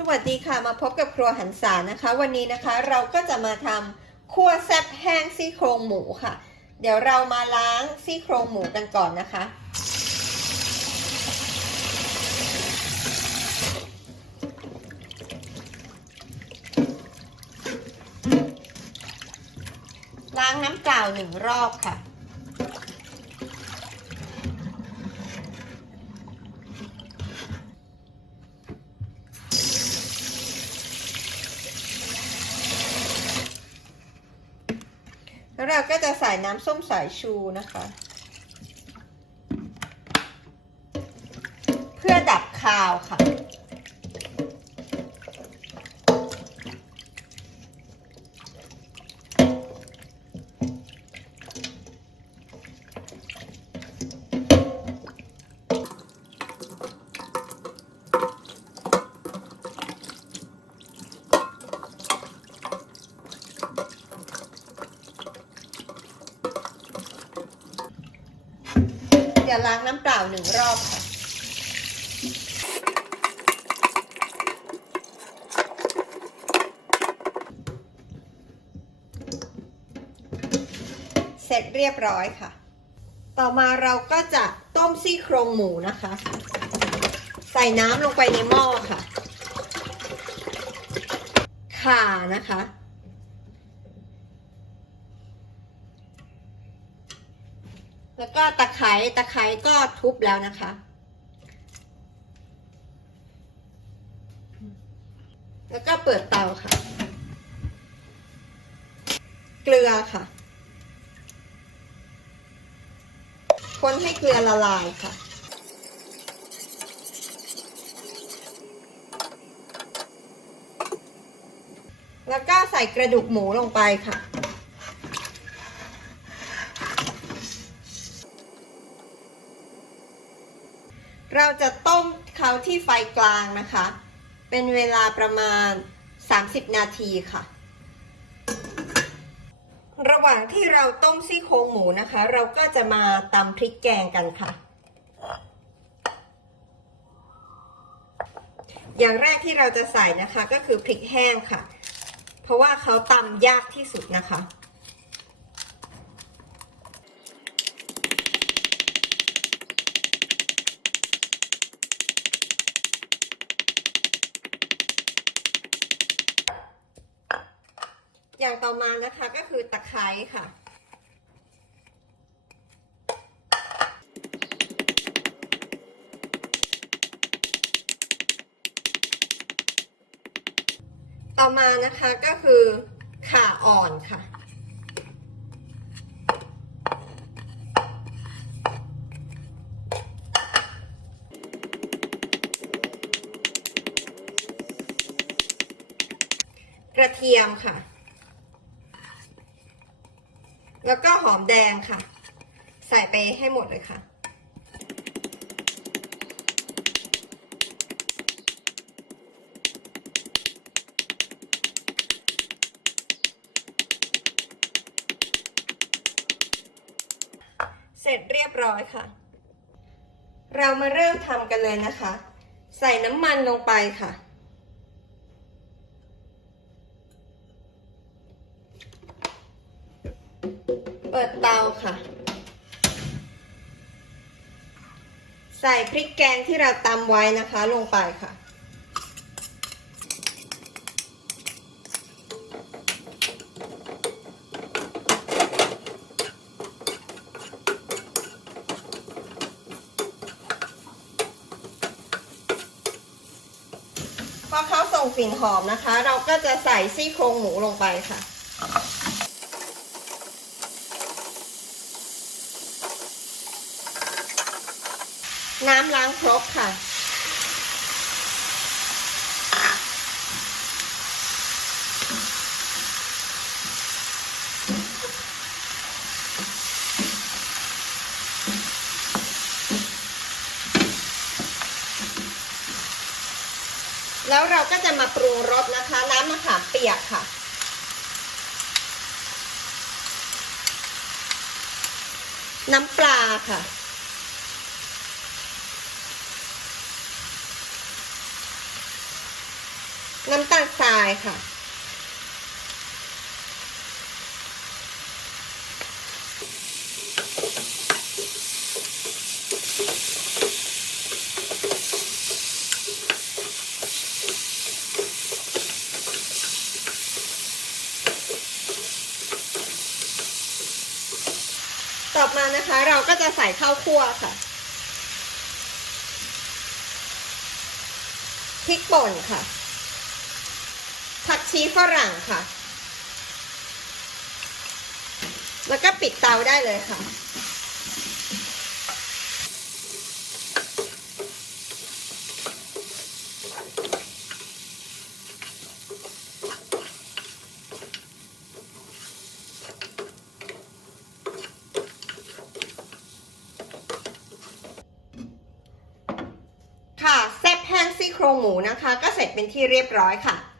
สวัสดีค่ะมาพบกับครัวหันษานะคะ วันนี้นะคะเราก็จะมาทำคั่วแซ่บแห้งซี่โครงหมูค่ะ เดี๋ยวเรามาล้างซี่โครงหมูกันก่อนนะคะ ล้างน้ำเปล่าหนึ่งรอบค่ะ เราก็จะใส่น้ำส้มสายชูนะคะ เพื่อดับคาวค่ะ ดี๋ยวล้างน้ำเปล่าหนึ่งรอบค่ะเสร็จเรียบร้อยค่ะ ต่อมาเราก็จะต้มซี่โครงหมูนะคะ ใส่น้ำลงไปในหม้อค่ะ ข่านะคะ แล้วก็ตะไคร้ตะไคร้ก็ทุบแล้วนะคะ แล้วก็เปิดเตาค่ะ เกลือค่ะ คนให้เกลือละลายค่ะแล้วก็ใส่กระดูกหมูลงไปค่ะ เราจะต้มเขาที่ไฟกลางนะคะ เป็นเวลาประมาณ 30 นาทีค่ะ ระหว่างที่เราต้มซี่โครงหมูนะคะ เราก็จะมาตำพริกแกงกันค่ะ อย่างแรกที่เราจะใส่นะคะก็คือพริกแห้งค่ะ เพราะว่าเขาตำยากที่สุดนะคะ อย่างต่อมานะคะก็คือตะไคร้ค่ะ ต่อมานะคะก็คือข่าอ่อนค่ะ กระเทียมค่ะ แล้วก็หอมแดงค่ะ ใส่ไปให้หมดเลยค่ะ เสร็จเรียบร้อยค่ะ เรามาเริ่มทำกันเลยนะคะ ใส่น้ำมันลงไปค่ะ ปิดเตาค่ะ ใส่พริกแกงที่เราตำไว้นะคะลงไปค่ะ พอเขาส่งกลิ่นหอมนะคะ เราก็จะใส่ซี่โครงหมูลงไปค่ะ น้ำล้างครกค่ะ แล้วเราก็จะมาปรุงรสนะคะ น้ำมะขามเปียกค่ะน้ำปลาค่ะ น้ำตาลทรายค่ะ ต่อมานะคะเราก็จะใส่ข้าวคั่วค่ะพริกป่นค่ะ ชีฝรั่งค่ะ แล้วก็ปิดเตาได้เลยค่ะ ค่ะแซ่บแห้งซี่โครงหมูนะคะ ก็เสร็จเป็นที่เรียบร้อยค่ะ